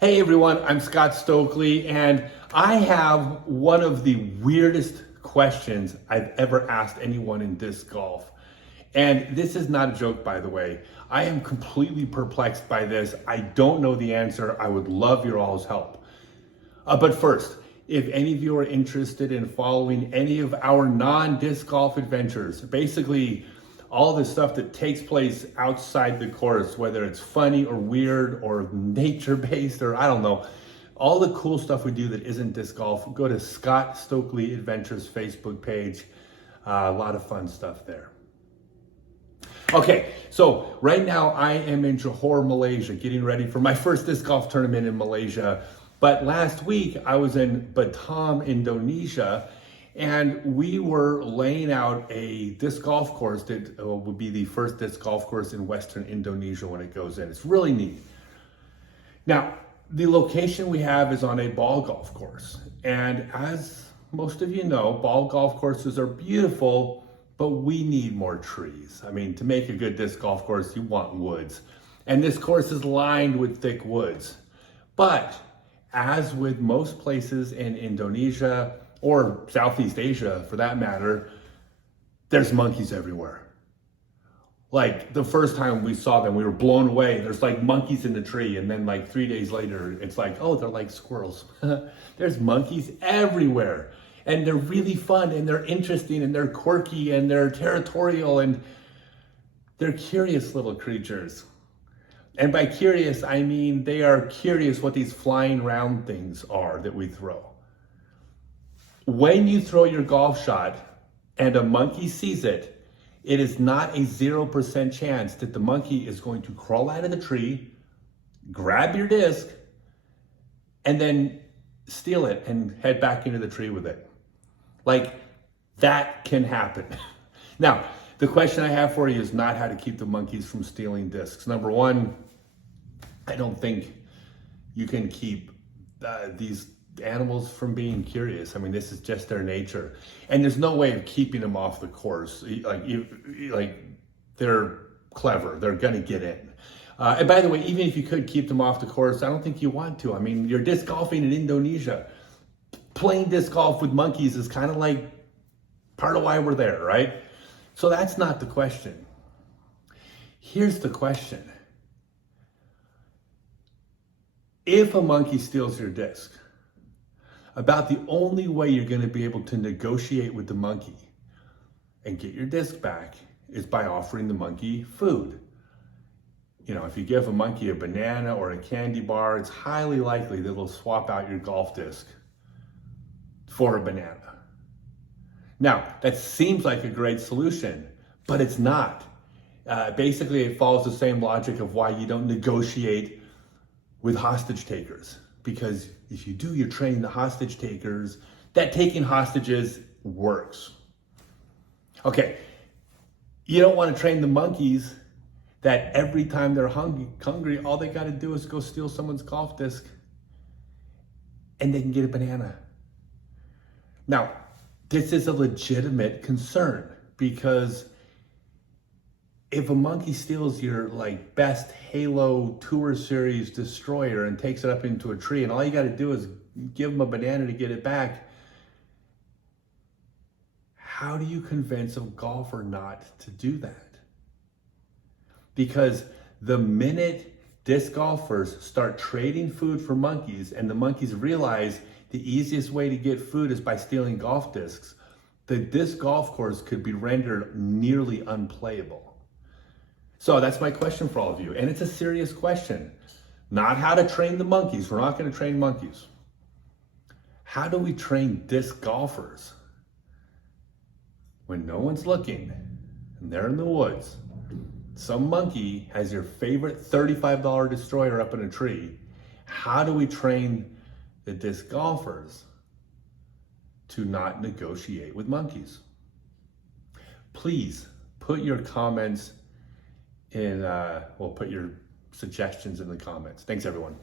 Hey everyone, I'm Scott Stokely, and I have one of the weirdest questions I've ever asked anyone in disc golf. And this is not a joke, by the way. I am completely perplexed by this. I don't know the answer. I would love your all's help. But first, if any of you are interested in following any of our non-disc golf adventures, basically all the stuff that takes place outside the course, whether it's funny or weird or nature-based or I don't know, all the cool stuff we do that isn't disc golf, go to Scott Stokely Adventures Facebook page. A lot of fun stuff there. Okay, so right now I am in Johor, Malaysia, getting ready for my first disc golf tournament in Malaysia. But last week I was in Batam, Indonesia, and we were laying out a disc golf course that would be the first disc golf course in Western Indonesia when it goes in. It's really neat. Now, the location we have is on a ball golf course. And as most of you know, ball golf courses are beautiful, but we need more trees. I mean, to make a good disc golf course, you want woods. And this course is lined with thick woods. But as with most places in Indonesia, or Southeast Asia for that matter, there's monkeys everywhere. Like the first time we saw them, we were blown away. There's like monkeys in the tree. And then like 3 days later, it's like, oh, they're like squirrels. There's monkeys everywhere. And they're really fun and they're interesting and they're quirky and they're territorial and they're curious little creatures. And by curious, I mean they are curious what these flying round things are that we throw. When you throw your golf shot and a monkey sees it, it is not a 0% chance that the monkey is going to crawl out of the tree, grab your disc, and then steal it and head back into the tree with it. Like, that can happen. Now, the question I have for you is not how to keep the monkeys from stealing discs. Number one, I don't think you can keep these animals from being curious. I mean, this is just their nature, and there's no way of keeping them off the course. Like they're clever; they're gonna get in. And by the way, even if you could keep them off the course, I don't think you want to. I mean, you're disc golfing in Indonesia. Playing disc golf with monkeys is kind of like part of why we're there, right? So that's not the question. Here's the question: if a monkey steals your disc, about the only way you're going to be able to negotiate with the monkey and get your disc back is by offering the monkey food. You know, if you give a monkey a banana or a candy bar, it's highly likely that it'll swap out your golf disc for a banana. Now, that seems like a great solution, but it's not. Basically, it follows the same logic of why you don't negotiate with hostage takers. Because if you do, you're training the hostage takers that taking hostages works. Okay, you don't want to train the monkeys that every time they're hungry, all they got to do is go steal someone's golf disc and they can get a banana. Now, this is a legitimate concern because if a monkey steals your like best Halo Tour Series destroyer and takes it up into a tree and all you got to do is give them a banana to get it back, how do you convince a golfer not to do that? Because the minute disc golfers start trading food for monkeys and the monkeys realize the easiest way to get food is by stealing golf discs, the disc golf course could be rendered nearly unplayable. So that's my question for all of you. And it's a serious question. Not how to train the monkeys. We're not going to train monkeys. How do we train disc golfers when no one's looking and they're in the woods? Some monkey has your favorite $35 destroyer up in a tree. How do we train the disc golfers to not negotiate with monkeys? Please put your comments put your suggestions in the comments. Thanks, everyone.